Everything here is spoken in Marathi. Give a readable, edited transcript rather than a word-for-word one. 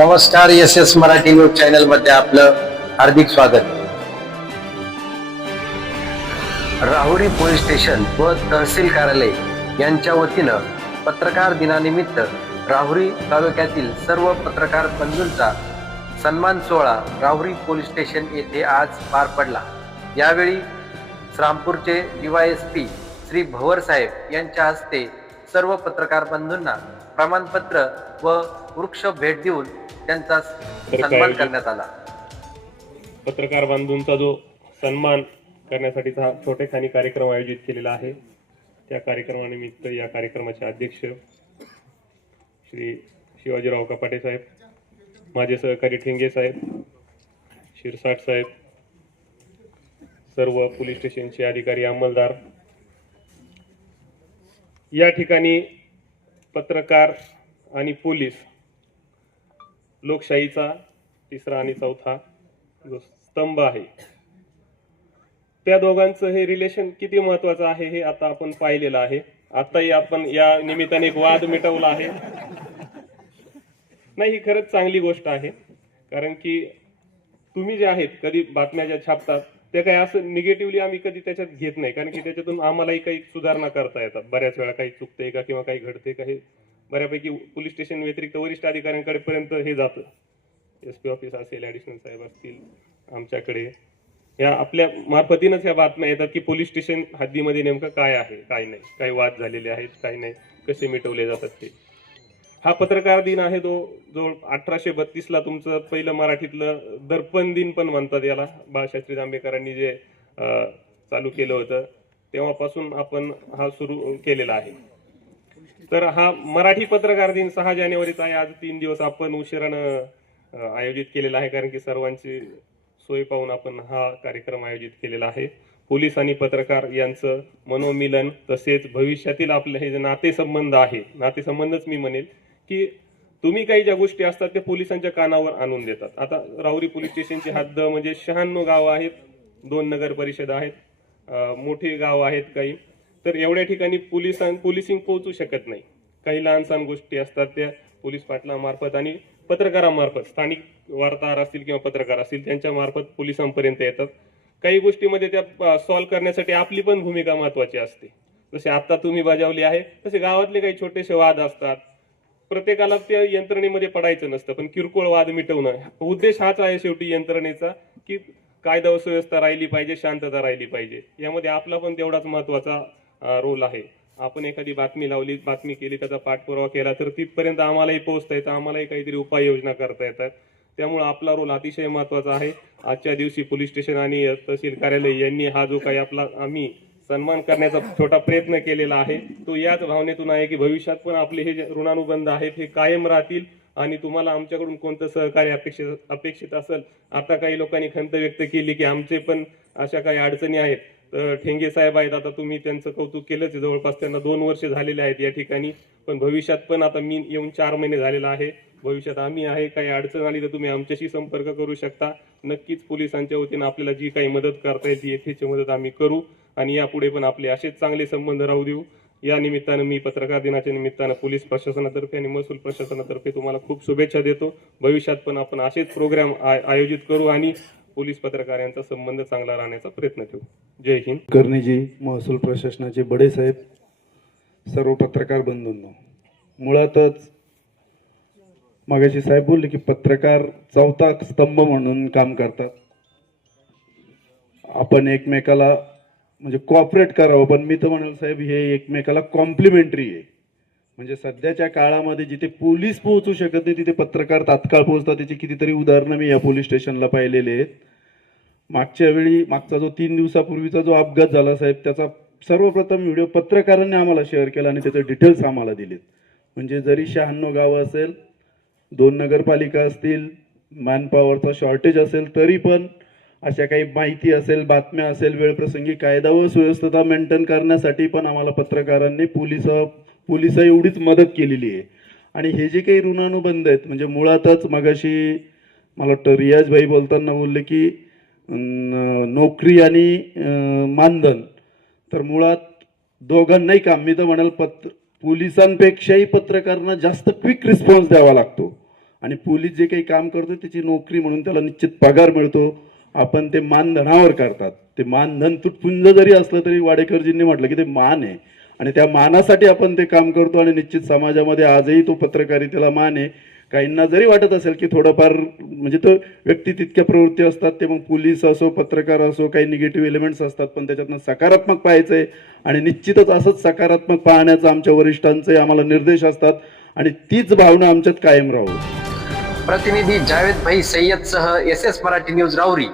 नमस्कार, S S Marathi news channel मध्ये आपलं हार्दिक स्वागत. राहुरी पोलीस स्टेशन व तहसील कार्यालय यांच्या वतीनं पत्रकार दिनानिमित्त राहुरी तालुक्यातील सर्व पत्रकार बंधूंचा सन्मान सोहळा राहुरी पोलीस स्टेशन येथे आज पार पडला. यावेळी श्रामपूरचे DYSP श्री भवर साहेब यांच्या हस्ते सर्व पत्रकार बंधूंना प्रमाणपत्र व वृक्ष भेट देऊन त्यांचा सन्मान करण्यात आला. पत्रकार बंधूंचा जो सन्मान करण्यासाठीचा हा छोटेखानी कार्यक्रम आयोजित केलेला आहे. त्या कार्यक्रमानिमित्त या कार्यक्रमाचे अध्यक्ष श्री शिवाजीराव कपाटे साहेब, माझे सहकारी ठेंगे साहेब, शिरसाट साहेब, सर्व पोलीस स्टेशनचे अधिकारी अंमलदार, या ठिकाणी पत्रकार आणि पोलीस लोकशाहीचा तिसरा आणि चौथा जो स्तंभ आहे, त्या दोघांचं हे रिलेशन किती महत्वाचं आहे हे आता आपण पाहिलेलं आहे. आताही आपण या निमित्ताने एक वाद मिटवला आहे. नाही, ही खरंच चांगली गोष्ट आहे, कारण की तुम्ही जे आहेत कधी बातम्या ज्या छापतात ते काही असं निगेटिव्हली आम्ही कधी त्याच्यात घेत नाही, कारण की त्याच्यातून आम्हालाही काही सुधारणा करता येतात. बऱ्याच वेळा काही चुकते का किंवा काही घडते का हे बऱ्यापैकी पोलीस स्टेशन व्यतिरिक्त वरिष्ठ अधिकाऱ्यांकडे पर्यंत हे जातं. SP ऑफिस असेल, ॲडिशनल साहेब असतील, आमच्याकडे या आपल्या मार्फतीनच ह्या बातम्या येतात की पोलीस स्टेशन हद्दीमध्ये नेमकं काय आहे, काय नाही, काही वाद झालेले आहेत, काही नाही, कसे मिटवले जातात ते. हा पत्रकार दिन आहे तो जो 1832ला तुमचं पहिलं मराठीतलं दर्पण दिन पण म्हणतात याला, बाळशास्त्री जांभेकरांनी जे चालू केलं होतं तेव्हापासून आपण हा सुरू केलेला आहे. तर हा मराठी पत्रकार दिन 6 जानेवारीचा आहे. आज 3 दिवस आपण उशिरानं आयोजित केलेला आहे, कारण की सर्वांची सोय पाहून आपण हा कार्यक्रम आयोजित केलेला आहे. पोलीस आणि पत्रकार यांचं मनोमिलन, तसेच भविष्यातील आपले हे जे नातेसंबंध आहे, नातेसंबंधच मी म्हणेल की तुम्ही काही ज्या गोष्टी असतात त्या पोलिसांच्या कानावर आणून देतात. आता राहुरी पोलीस स्टेशनची हद्द म्हणजे 96 गावं आहेत, 2 नगर परिषद आहेत, मोठी गाव आहेत काही. तर एवढ्या ठिकाणी पोलिसिंग पोहोचू शकत नाही. काही लहान सहान गोष्टी असतात त्या पोलीस पाटलामार्फत आणि पत्रकारांमार्फत, स्थानिक वार्ताहर असतील किंवा पत्रकार असतील त्यांच्या मार्फत पोलिसांपर्यंत येतात. काही गोष्टीमध्ये त्या सॉल्व्ह करण्यासाठी आपली पण भूमिका महत्वाची असते. जसे आता तुम्ही बजावली आहे तसे गावातले काही छोटेसे वाद असतात. प्रत्येकाला त्या यंत्रणेमध्ये पडायचं नसतं, पण किरकोळ वाद मिटवणं उद्देश हाच आहे शेवटी यंत्रणेचा, की कायदा व सुव्यवस्था राहिली पाहिजे, शांतता राहिली पाहिजे. यामध्ये आपला पण तेवढाच महत्वाचा रोल आहे. आपण एखादी बातमी लावली, बातमी केली, त्याचा पाठपुरावा केला तर तिथपर्यंत आम्हालाही पोहोचता येतं, आम्हालाही काहीतरी उपाययोजना करता येतात. त्यामुळे आपला रोल अतिशय महत्वाचा आहे. आजच्या दिवसी पोलीस स्टेशन आणि तहसील कार्यालय यांनी हा जो काही आपला आम्ही सन्मान करण्याचा छोटा प्रयत्न केलेला आहे तो याच भावनेतून आहे की भविष्यात पण आपले हे जे ऋणानुबंध आहेत हे कायम राहतील आणि तुम्हाला आमच्याकडून कोणतं सहकार्य अपेक्षित असेल. आता काही लोकांनी खंत व्यक्त केली की आमचे पण अशा काही अडचणी आहेत. ठेंगे साहेब आहेत, आता तुम्ही त्यांचं कौतुक केलंच, जवळपास त्यांना 2 वर्ष झालेले आहेत या ठिकाणी. पण भविष्यात पण आता मी येऊन 4 महिने झालेला आहे. भविष्यात आम्ही आहे, काही अडचण आली तर तुम्ही आमच्याशी संपर्क करू शकता. नक्कीच पोलिसांच्या वतीनं आपल्याला जी काही मदत करता येईल ती यथेच मदत आम्ही करू आणि यापुढे पण आपले असेच चांगले संबंध राहू देऊ. या निमित्तानं मी पत्रकार दिनाच्या निमित्तानं पोलीस प्रशासनातर्फे आणि महसूल प्रशासनातर्फे तुम्हाला खूप शुभेच्छा देतो. भविष्यात पण आपण असेच प्रोग्राम आयोजित करू आणि पोलीस पत्रकार यांचा संबंध चांगला राहण्याचा प्रयत्न करू. जय हिंद. कर्णीजी, महसूल प्रशासनाचे बडे साहेब, सर्व पत्रकार बंधूंनो, मुळातच मगाशी साहेब बोलले की पत्रकार चौथा स्तंभ म्हणून काम करतात. आपण एकमेकाला म्हणजे कॉपरेट करावं, पण मी तर म्हणाल साहेब हे एकमेकाला कॉम्प्लिमेंटरी आहे. म्हणजे सध्याच्या काळामध्ये जिथे पोलीस पोहोचू शकत नाही तिथे पत्रकार तात्काळ पोहोचतात. त्याची कितीतरी उदाहरणं मी या पोलीस स्टेशनला पाहिलेले आहेत. मागचा जो 3 दिवसापूर्वीचा जो अपघात झाला साहेब, त्याचा सर्वप्रथम व्हिडिओ पत्रकारांनी आम्हाला शेअर केला आणि त्याचे डिटेल्स आम्हाला दिलेत. म्हणजे जरी 96 गावं असेल, 2 नगरपालिका असतील, मॅनपॉवरचा शॉर्टेज असेल, तरी पण अशा काही माहिती असेल, बातम्या असेल, वेळप्रसंगी कायदा व सुव्यवस्था मेंटेन करण्यासाठी पण आम्हाला पत्रकारांनी पोलिसा एवढीच मदत केलेली आहे. आणि हे जे काही ऋणानुबंध आहेत म्हणजे मुळातच मगाशी मला वाटतं रियाज भाई बोलताना बोलले की नोकरी आणि मानधन, तर मुळात दोघांनाही काम, मी तर म्हणाल पोलिसांपेक्षाही पत्रकारांना जास्त क्विक रिस्पॉन्स द्यावा लागतो. आणि पोलीस जे काही काम करतो त्याची नोकरी म्हणून त्याला निश्चित पगार मिळतो. आपण ते मानधनावर करतात. ते मानधन तुटपुंज जरी असलं तरी वाडेकरजींनी म्हटलं की ते मान आहे आणि त्या मानासाठी आपण ते काम करतो आणि निश्चित समाजामध्ये आजही तो पत्रकारितेला मान आहे. काहींना जरी वाटत असेल की थोडंफार म्हणजे तो व्यक्ती तितक्या प्रवृत्ती असतात ते मग पोलीस असो पत्रकार असो काही निगेटिव्ह एलिमेंट्स असतात पण त्याच्यातनं सकारात्मक पाहायचं आहे आणि निश्चितच असंच सकारात्मक पाहण्याचं आमच्या वरिष्ठांचे आम्हाला निर्देश असतात आणि तीच भावना आमच्यात कायम राहू. प्रतिनिधी जावेद भाई सय्यद सह SS मराठी न्यूज राहुरी.